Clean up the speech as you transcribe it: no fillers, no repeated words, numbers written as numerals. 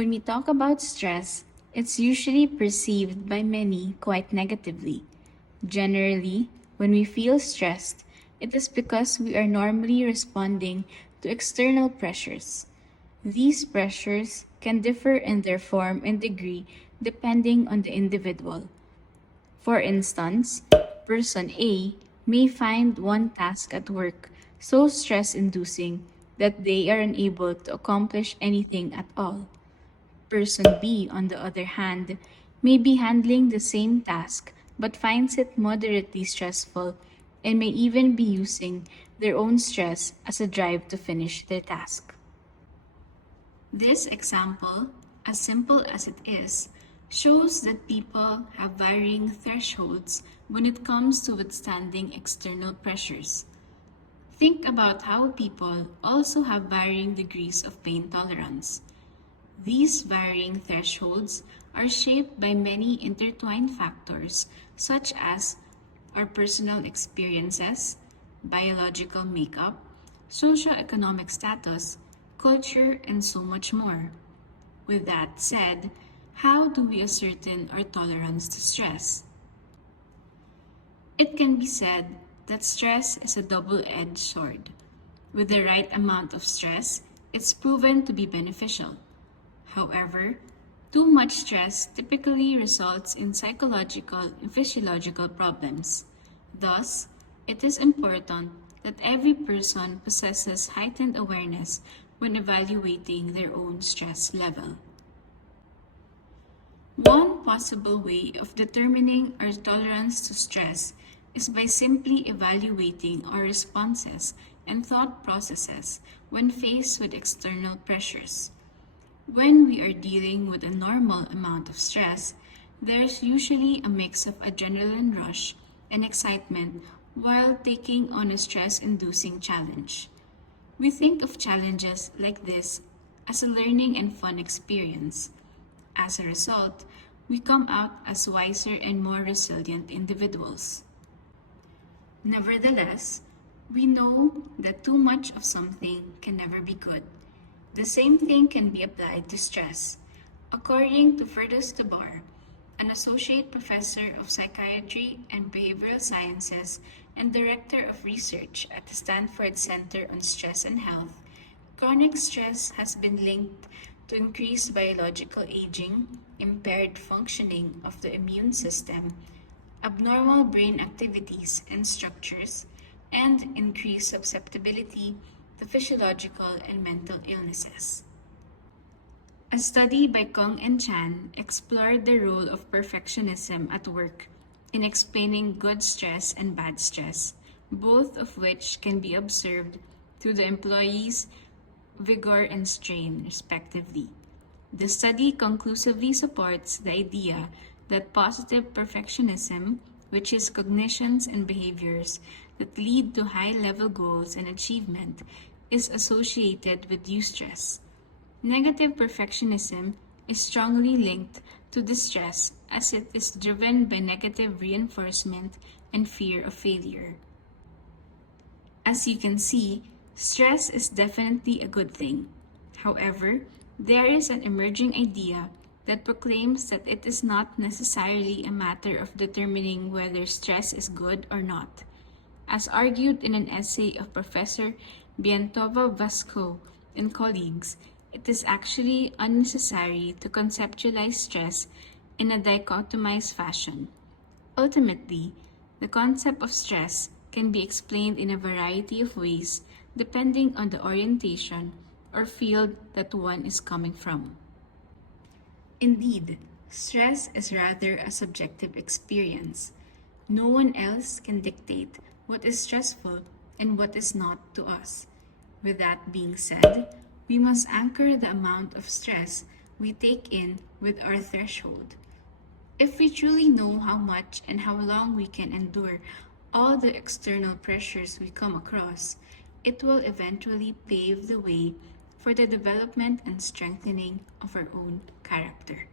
When we talk about stress, it's usually perceived by many quite negatively. Generally, when we feel stressed, it is because we are normally responding to external pressures. These pressures can differ in their form and degree depending on the individual. For instance, person A may find one task at work so stress inducing that they are unable to accomplish anything at all. Person B, on the other hand, may be handling the same task but finds it moderately stressful and may even be using their own stress as a drive to finish their task. This example, as simple as it is, shows that people have varying thresholds when it comes to withstanding external pressures. Think about how people also have varying degrees of pain tolerance. These varying thresholds are shaped by many intertwined factors such as our personal experiences, biological makeup, socioeconomic status, culture, and so much more. With that said, how do we ascertain our tolerance to stress? It can be said that stress is a double-edged sword. With the right amount of stress, it's proven to be beneficial. However, too much stress typically results in psychological and physiological problems. Thus, it is important that every person possesses heightened awareness when evaluating their own stress level. One possible way of determining our tolerance to stress is by simply evaluating our responses and thought processes when faced with external pressures. When we are dealing with a normal amount of stress, there's usually a mix of adrenaline rush and excitement while taking on a stress-inducing challenge. We think of challenges like this as a learning and fun experience. As a result, we come out as wiser and more resilient individuals. Nevertheless, we know that too much of something can never be good. The same thing can be applied to stress. According to Firdaus Dubar, an associate professor of psychiatry and behavioral sciences and director of research at the Stanford Center on Stress and Health, chronic stress has been linked to increased biological aging, impaired functioning of the immune system, abnormal brain activities and structures, and increased susceptibility to physiological and mental illnesses. A study by Kong and Chan explored the role of perfectionism at work in explaining good stress and bad stress, both of which can be observed through the employees' vigor and strain, respectively. The study conclusively supports the idea that positive perfectionism, which is cognitions and behaviors that lead to high-level goals and achievement, is associated with eustress. Negative perfectionism is strongly linked to distress as it is driven by negative reinforcement and fear of failure. As you can see, stress is definitely a good thing. However, there is an emerging idea that proclaims that it is not necessarily a matter of determining whether stress is good or not. As argued in an essay of Professor Biantova Vasco and colleagues, it is actually unnecessary to conceptualize stress in a dichotomized fashion. Ultimately, the concept of stress can be explained in a variety of ways depending on the orientation or field that one is coming from. Indeed, stress is rather a subjective experience. No one else can dictate what is stressful and what is not to us. With that being said, we must anchor the amount of stress we take in with our threshold. If we truly know how much and how long we can endure all the external pressures we come across, it will eventually pave the way for the development and strengthening of our own character.